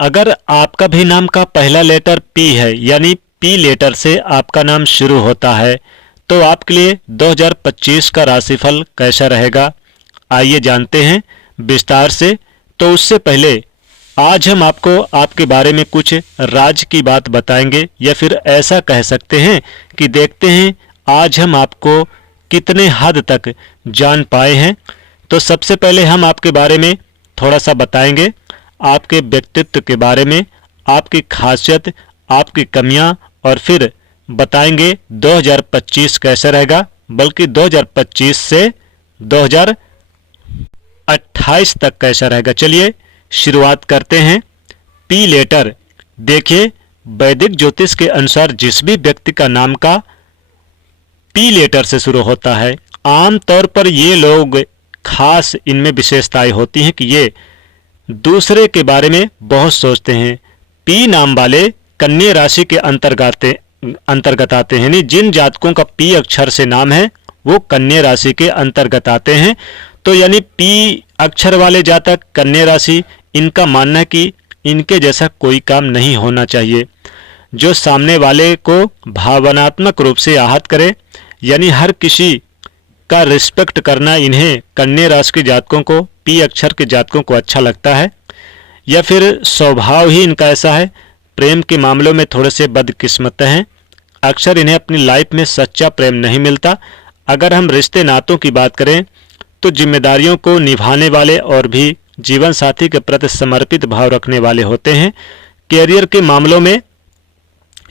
अगर आपका भी नाम का पहला लेटर पी है यानी पी लेटर से आपका नाम शुरू होता है तो आपके लिए 2025 का राशिफल कैसा रहेगा, आइए जानते हैं विस्तार से। तो उससे पहले आज हम आपको आपके बारे में कुछ राज की बात बताएंगे, या फिर ऐसा कह सकते हैं कि देखते हैं आज हम आपको कितने हद तक जान पाए हैं। तो सबसे पहले हम आपके बारे में थोड़ा सा बताएंगे, आपके व्यक्तित्व के बारे में, आपकी खासियत, आपकी कमियां, और फिर बताएंगे 2025 कैसा रहेगा, बल्कि 2025 से 2028 तक कैसा रहेगा। चलिए शुरुआत करते हैं। पी लेटर, देखिए वैदिक ज्योतिष के अनुसार जिस भी व्यक्ति का नाम का पी लेटर से शुरू होता है, आमतौर पर ये लोग खास इनमें विशेषताएं होती हैं कि ये दूसरे के बारे में बहुत सोचते हैं। पी नाम वाले कन्या राशि के अंतर्गत आते हैं, यानी जिन जातकों का पी अक्षर से नाम है वो कन्या राशि के अंतर्गत आते हैं। तो यानी पी अक्षर वाले जातक कन्या राशि, इनका मानना है कि इनके जैसा कोई काम नहीं होना चाहिए जो सामने वाले को भावनात्मक रूप से आहत करे, यानी हर किसी का रिस्पेक्ट करना इन्हें कन्या राशि के जातकों को, पी अक्षर के जातकों को अच्छा लगता है, या फिर स्वभाव ही इनका ऐसा है। प्रेम के मामलों में थोड़े से बदकिस्मत हैं, अक्सर इन्हें अपनी लाइफ में सच्चा प्रेम नहीं मिलता। अगर हम रिश्ते नातों की बात करें तो जिम्मेदारियों को निभाने वाले और भी जीवन साथी के प्रति समर्पित भाव रखने वाले होते हैं। कैरियर के मामलों में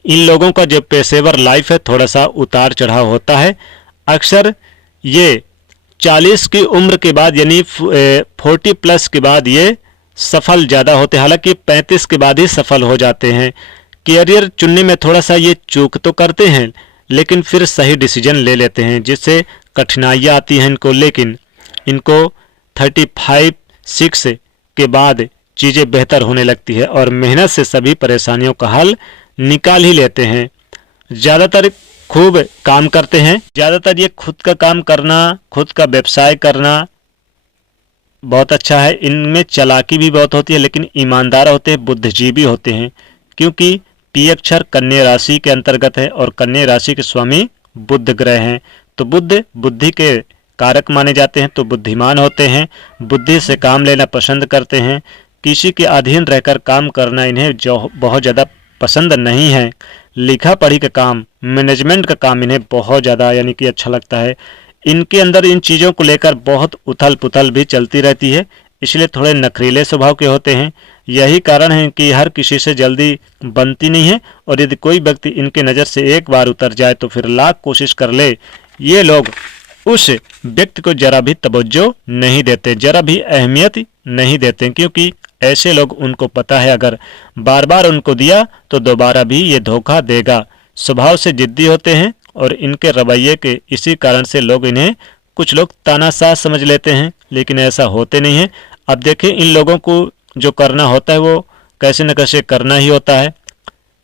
इन लोगों का जो पेशेवर लाइफ है थोड़ा सा उतार चढ़ाव होता है। अक्सर ये 40 की उम्र के बाद यानी 40 प्लस के बाद ये सफल ज़्यादा होते हैं, हालांकि 35 के बाद ही सफल हो जाते हैं। कैरियर चुनने में थोड़ा सा ये चूक तो करते हैं, लेकिन फिर सही डिसीजन ले लेते हैं, जिससे कठिनाइयाँ आती हैं इनको, लेकिन इनको 35-6 के बाद चीज़ें बेहतर होने लगती है और मेहनत से सभी परेशानियों का हल निकाल ही लेते हैं। ज़्यादातर खूब काम करते हैं, ज़्यादातर ये खुद का काम करना, खुद का व्यवसाय करना बहुत अच्छा है। इनमें चालाकी भी बहुत होती है, लेकिन ईमानदार होते हैं, बुद्धिजीवी होते हैं, क्योंकि पी अक्षर कन्या राशि के अंतर्गत है और कन्या राशि के स्वामी बुध ग्रह हैं। तो बुध बुद्धि के कारक माने जाते हैं, तो बुद्धिमान होते हैं, बुद्धि से काम लेना पसंद करते हैं। किसी के अधीन रहकर काम करना इन्हें जो बहुत ज़्यादा पसंद नहीं है। लिखा पढ़ी का काम, मैनेजमेंट का काम इन्हें बहुत ज़्यादा यानी कि अच्छा लगता है। इनके अंदर इन चीज़ों को लेकर बहुत उथल पुथल भी चलती रहती है, इसलिए थोड़े नखरीले स्वभाव के होते हैं। यही कारण है कि हर किसी से जल्दी बनती नहीं है, और यदि कोई व्यक्ति इनके नज़र से एक बार उतर जाए तो फिर लाख कोशिश कर ले, ये लोग उस व्यक्ति को जरा भी तवज्जो नहीं देते, जरा भी अहमियत नहीं देते, क्योंकि ऐसे लोग, उनको पता है अगर बार बार उनको दिया तो दोबारा भी ये धोखा देगा। स्वभाव से जिद्दी होते हैं और इनके रवैये के इसी कारण से कुछ लोग तानाशाह समझ लेते हैं, लेकिन ऐसा होते नहीं है। अब देखिए इन लोगों को जो करना होता है वो कैसे न कैसे करना ही होता है।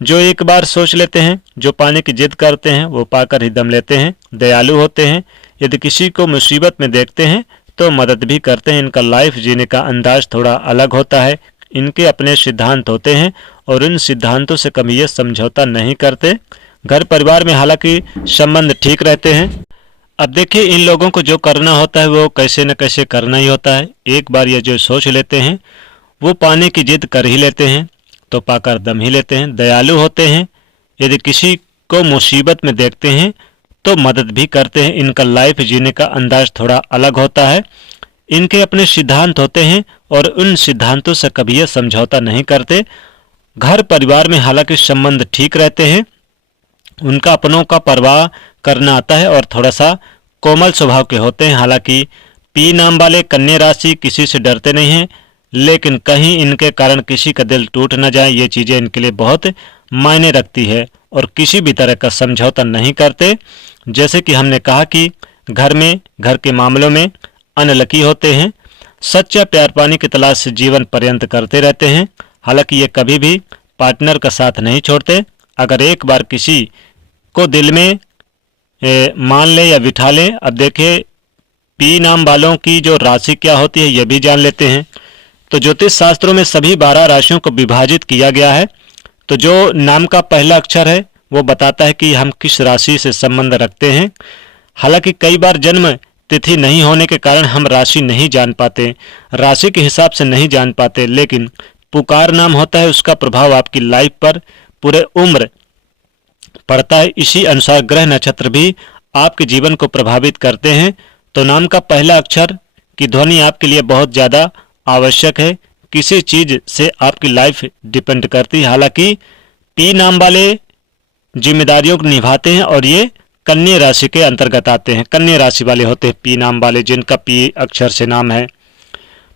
जो एक बार सोच लेते हैं, जो पाने की जिद करते हैं, वो पाकर ही दम लेते हैं। दयालु होते हैं, यदि किसी को मुसीबत में देखते हैं तो मदद भी करते हैं। इनका लाइफ जीने का अंदाज थोड़ा अलग होता है। इनके अपने सिद्धांत होते हैं और इन सिद्धांतों से कभी ये समझौता नहीं करते। घर परिवार में हालांकि संबंध ठीक रहते हैं। अब देखिए इन लोगों को जो करना होता है वो कैसे न कैसे करना ही होता है। एक बार ये जो सोच लेते हैं वो पाने की जिद कर ही लेते हैं, तो पाकर दम ही लेते हैं। दयालु होते हैं, यदि किसी को मुसीबत में देखते हैं तो मदद भी करते हैं। इनका लाइफ जीने का अंदाज थोड़ा अलग होता है। इनके अपने सिद्धांत होते हैं और उन सिद्धांतों से कभी ये समझौता नहीं करते। घर परिवार में हालांकि संबंध ठीक रहते हैं, उनका अपनों का परवाह करना आता है और थोड़ा सा कोमल स्वभाव के होते हैं। हालांकि पी नाम वाले कन्या राशि किसी से डरते नहीं हैं, लेकिन कहीं इनके कारण किसी का दिल टूट न जाए, ये चीज़ें इनके लिए बहुत मायने रखती है और किसी भी तरह का समझौता नहीं करते। जैसे कि हमने कहा कि घर के मामलों में अनलकी होते हैं, सच्चा प्यार पाने की तलाश से जीवन पर्यंत करते रहते हैं। हालांकि ये कभी भी पार्टनर का साथ नहीं छोड़ते। अगर एक बार किसी को दिल में मान ले या बिठा ले। अब देखिए पी नाम वालों की जो राशि क्या होती है ये भी जान लेते हैं। तो ज्योतिष शास्त्रों में सभी 12 राशियों को विभाजित किया गया है। तो जो नाम का पहला अक्षर है वो बताता है कि हम किस राशि से संबंध रखते हैं। हालांकि कई बार जन्म तिथि नहीं होने के कारण हम राशि नहीं जान पाते, राशि के हिसाब से नहीं जान पाते, लेकिन पुकार नाम होता है, उसका प्रभाव आपकी लाइफ पर पूरे उम्र पड़ता है। इसी अनुसार ग्रह नक्षत्र भी आपके जीवन को प्रभावित करते हैं। तो नाम का पहला अक्षर की ध्वनि आपके लिए बहुत ज़्यादा आवश्यक है। किसी चीज से आपकी लाइफ डिपेंड करती है। हालांकि पी नाम वाले जिम्मेदारियों को निभाते हैं और ये कन्या राशि के अंतर्गत आते हैं। कन्या राशि वाले होते हैं पी नाम वाले, जिनका पी अक्षर से नाम है।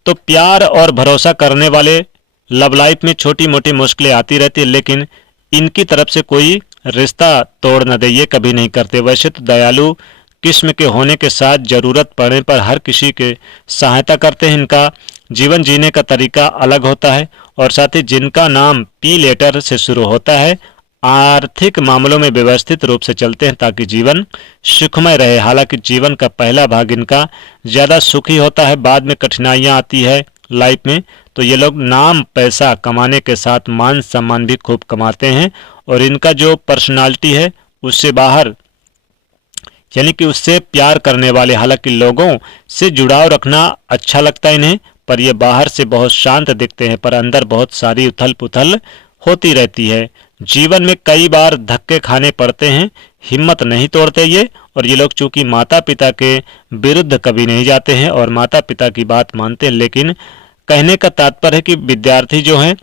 तो प्यार और भरोसा करने वाले, लव लाइफ में छोटी मोटी मुश्किलें आती रहती है, लेकिन इनकी तरफ से कोई रिश्ता तोड़ न दे, ये कभी नहीं करते। वैसे तो दयालु किस्म के होने के साथ जरूरत पड़ने पर हर किसी के सहायता करते हैं। इनका जीवन जीने का तरीका अलग होता है। और साथ ही जिनका नाम पी लेटर से शुरू होता है आर्थिक मामलों में व्यवस्थित रूप से चलते हैं ताकि जीवन सुखमय रहे। हालांकि जीवन का पहला भाग इनका ज़्यादा सुखी होता है, बाद में कठिनाइयाँ आती है लाइफ में। तो ये लोग नाम पैसा कमाने के साथ मान सम्मान भी खूब कमाते हैं। और इनका जो पर्सनालिटी है उससे बाहर, यानी कि उससे प्यार करने वाले, हालांकि लोगों से जुड़ाव रखना अच्छा लगता है इन्हें, पर ये बाहर से बहुत शांत दिखते हैं, पर अंदर बहुत सारी उथल पुथल होती रहती है। जीवन में कई बार धक्के खाने पड़ते हैं, हिम्मत नहीं तोड़ते ये। और ये लोग चूंकि माता पिता के विरुद्ध कभी नहीं जाते हैं और माता पिता की बात मानते हैं, लेकिन कहने का तात्पर्य है कि विद्यार्थी जो हैं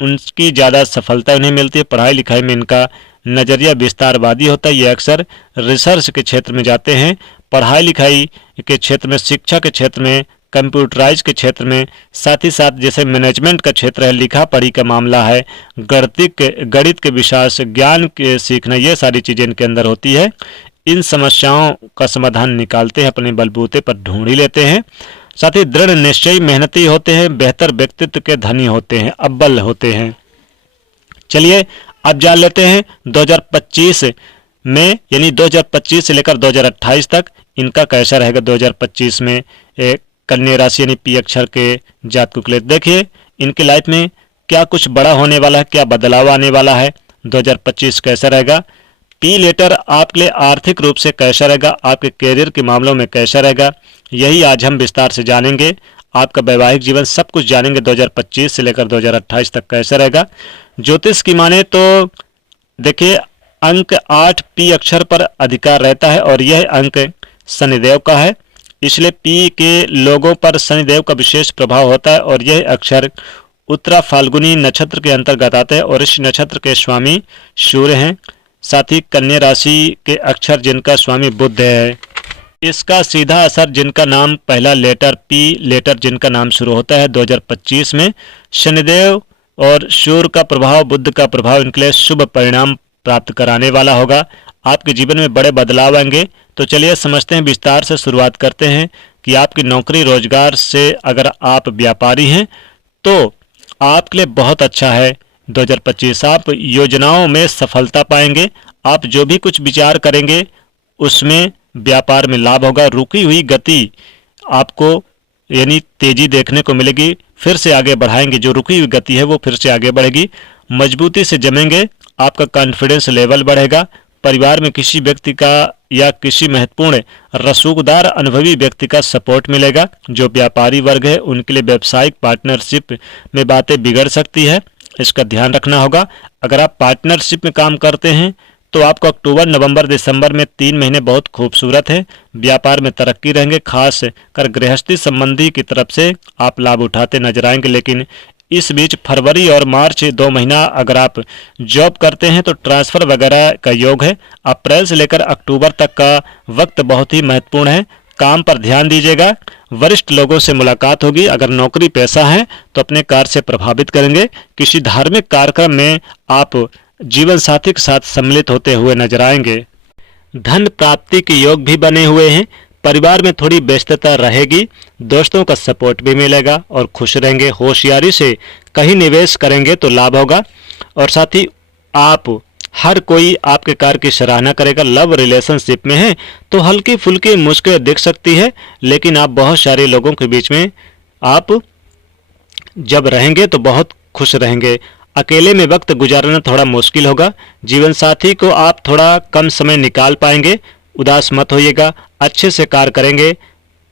उनकी ज़्यादा सफलता उन्हें मिलती है। पढ़ाई लिखाई में इनका नज़रिया विस्तारवादी होता है। ये अक्सर रिसर्च के क्षेत्र में जाते हैं, पढ़ाई लिखाई के क्षेत्र में, शिक्षा के क्षेत्र में, कंप्यूटराइज के क्षेत्र में, साथ ही साथ जैसे मैनेजमेंट का क्षेत्र है, लिखा पढ़ी का मामला है, गणित के विषय से ज्ञान के सीखना, ये सारी चीज़ें इनके अंदर होती है। इन समस्याओं का समाधान निकालते हैं, अपने बलबूते पर ढूंढ ही लेते हैं। साथ ही दृढ़ निश्चयी मेहनती होते हैं, बेहतर व्यक्तित्व के धनी होते हैं, अव्वल होते हैं। चलिए अब जान लेते हैं 2025 में, यानी 2025 से लेकर 2028 तक इनका कैसा रहेगा। 2025 में कन्या राशि यानी पी अक्षर के जातकों के लिए देखिए इनकी लाइफ में क्या कुछ बड़ा होने वाला है, क्या बदलाव आने वाला है। 2025 कैसा रहेगा। पी लेटर आपके लिए आर्थिक रूप से कैसा रहेगा, आपके करियर के मामलों में कैसा रहेगा, यही आज हम विस्तार से जानेंगे। आपका वैवाहिक जीवन सब कुछ जानेंगे 2025 से लेकर 2028 तक कैसा रहेगा। ज्योतिष की माने तो देखिए अंक 8 पी अक्षर पर अधिकार रहता है और यह अंक शनिदेव का है, इसलिए पी के लोगों पर शनिदेव का विशेष प्रभाव होता है। और यह अक्षर उत्तरा फाल्गुनी नक्षत्र के अंतर्गत आते हैं और इस नक्षत्र के स्वामी सूर्य हैं। साथ ही कन्या राशि के अक्षर जिनका स्वामी बुध है। इसका सीधा असर जिनका नाम पहला लेटर पी लेटर जिनका नाम शुरू होता है 2025 में शनिदेव और सूर्य का प्रभाव, बुध का प्रभाव इनके लिए शुभ परिणाम प्राप्त कराने वाला होगा। आपके जीवन में बड़े बदलाव आएंगे। तो चलिए समझते हैं, विस्तार से शुरुआत करते हैं कि आपकी नौकरी रोजगार से अगर आप व्यापारी हैं तो आपके लिए बहुत अच्छा है 2025। आप योजनाओं में सफलता पाएंगे। आप जो भी कुछ विचार करेंगे उसमें व्यापार में लाभ होगा। रुकी हुई गति आपको यानी तेजी देखने को मिलेगी, फिर से आगे बढ़ाएंगे। जो रुकी हुई गति है वो फिर से आगे बढ़ेगी, मजबूती से जमेंगे, आपका कॉन्फिडेंस लेवल बढ़ेगा। परिवार में किसी व्यक्ति का या किसी महत्वपूर्ण रसूखदार अनुभवी व्यक्ति का सपोर्ट मिलेगा। जो व्यापारी वर्ग है उनके लिए व्यावसायिक पार्टनरशिप में बातें बिगड़ सकती है, इसका ध्यान रखना होगा। अगर आप पार्टनरशिप में काम करते हैं तो आपको अक्टूबर नवंबर दिसंबर में 3 महीने बहुत खूबसूरत है। व्यापार में तरक्की रहेंगे, खास कर गृहस्थी संबंधी की तरफ से आप लाभ उठाते नजर आएंगे। लेकिन इस बीच फरवरी और मार्च 2 महीना अगर आप जॉब करते हैं तो ट्रांसफ़र वगैरह का योग है। अप्रैल से लेकर अक्टूबर तक का वक्त बहुत ही महत्वपूर्ण है, काम पर ध्यान दीजिएगा। वरिष्ठ लोगों से मुलाकात होगी। अगर नौकरी पैसा है तो अपने कार्य से प्रभावित करेंगे। किसी धार्मिक कार्यक्रम में आप जीवन साथी के साथ सम्मिलित होते हुए नजर आएंगे। धन प्राप्ति के योग भी बने हुए हैं। परिवार में थोड़ी व्यस्तता रहेगी, दोस्तों का सपोर्ट भी मिलेगा और खुश रहेंगे। होशियारी से कहीं निवेश करेंगे तो लाभ होगा। और साथ ही आप हर कोई आपके कार्य की सराहना करेगा। लव रिलेशनशिप में है तो हल्की फुल्की मुश्किलें दिख सकती है, लेकिन आप बहुत सारे लोगों के बीच में आप जब रहेंगे तो बहुत खुश रहेंगे। अकेले में वक्त गुजारना थोड़ा मुश्किल होगा। जीवन साथी को आप थोड़ा कम समय निकाल पाएंगे। उदास मत होइएगा, अच्छे से कार्य करेंगे,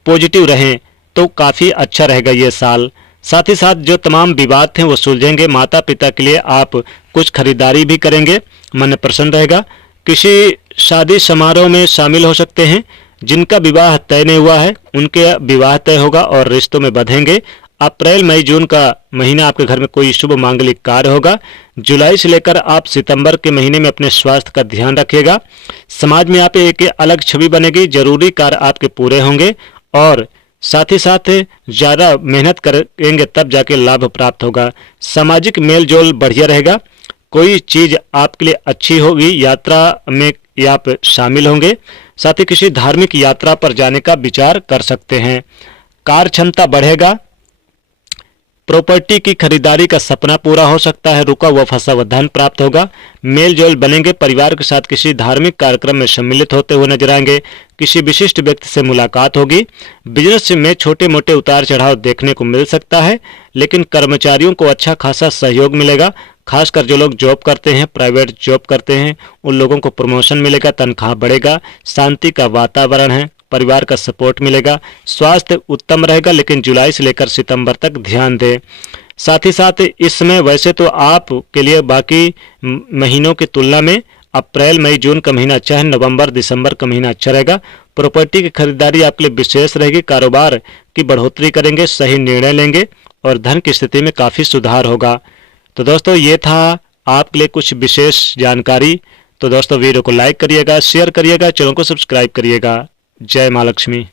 पॉजिटिव रहें तो काफ़ी अच्छा रहेगा ये साल। साथ ही साथ जो तमाम विवाद थे वो सुलझेंगे। माता पिता के लिए आप कुछ खरीदारी भी करेंगे, मन प्रसन्न रहेगा। किसी शादी समारोह में शामिल हो सकते हैं। जिनका विवाह तय नहीं हुआ है उनके विवाह तय होगा और रिश्तों में बंधेंगे। अप्रैल मई जून का महीना आपके घर में कोई शुभ मांगलिक कार्य होगा। जुलाई से लेकर आप सितंबर के महीने में अपने स्वास्थ्य का ध्यान रखिएगा। समाज में आप एक अलग छवि बनेगी, जरूरी कार्य आपके पूरे होंगे और साथ ही साथ ज़्यादा मेहनत करेंगे तब जाके लाभ प्राप्त होगा। सामाजिक मेल जोल बढ़िया रहेगा। कोई चीज़ आपके लिए अच्छी होगी, यात्रा में आप शामिल होंगे। साथ ही किसी धार्मिक यात्रा पर जाने का विचार कर सकते हैं। कार्य क्षमता बढ़ेगा। प्रॉपर्टी की खरीदारी का सपना पूरा हो सकता है। रुका हुआ फंसा हुआ धन प्राप्त होगा। मेल जोल बनेंगे। परिवार के साथ किसी धार्मिक कार्यक्रम में सम्मिलित होते हुए नजर आएंगे। किसी विशिष्ट व्यक्ति से मुलाकात होगी। बिजनेस में छोटे मोटे उतार चढ़ाव देखने को मिल सकता है, लेकिन कर्मचारियों को अच्छा खासा सहयोग मिलेगा। खासकर जो लोग जॉब करते हैं, प्राइवेट जॉब करते हैं, उन लोगों को प्रमोशन मिलेगा, तनख्वाह बढ़ेगा। शांति का वातावरण है, परिवार का सपोर्ट मिलेगा। स्वास्थ्य उत्तम रहेगा, लेकिन जुलाई से लेकर सितंबर तक ध्यान दें। साथ ही साथ इस समय वैसे तो आपके लिए बाकी महीनों की तुलना में अप्रैल मई जून का महीना अच्छा है। नवंबर दिसंबर का महीना अच्छा रहेगा। प्रॉपर्टी की खरीदारी आपके लिए विशेष रहेगी। कारोबार की बढ़ोतरी करेंगे, सही निर्णय लेंगे और धन की स्थिति में काफ़ी सुधार होगा। तो दोस्तों ये था आपके लिए कुछ विशेष जानकारी। तो दोस्तों वीडियो को लाइक करिएगा, शेयर करिएगा, चैनल को सब्सक्राइब करिएगा। जय माँ लक्ष्मी।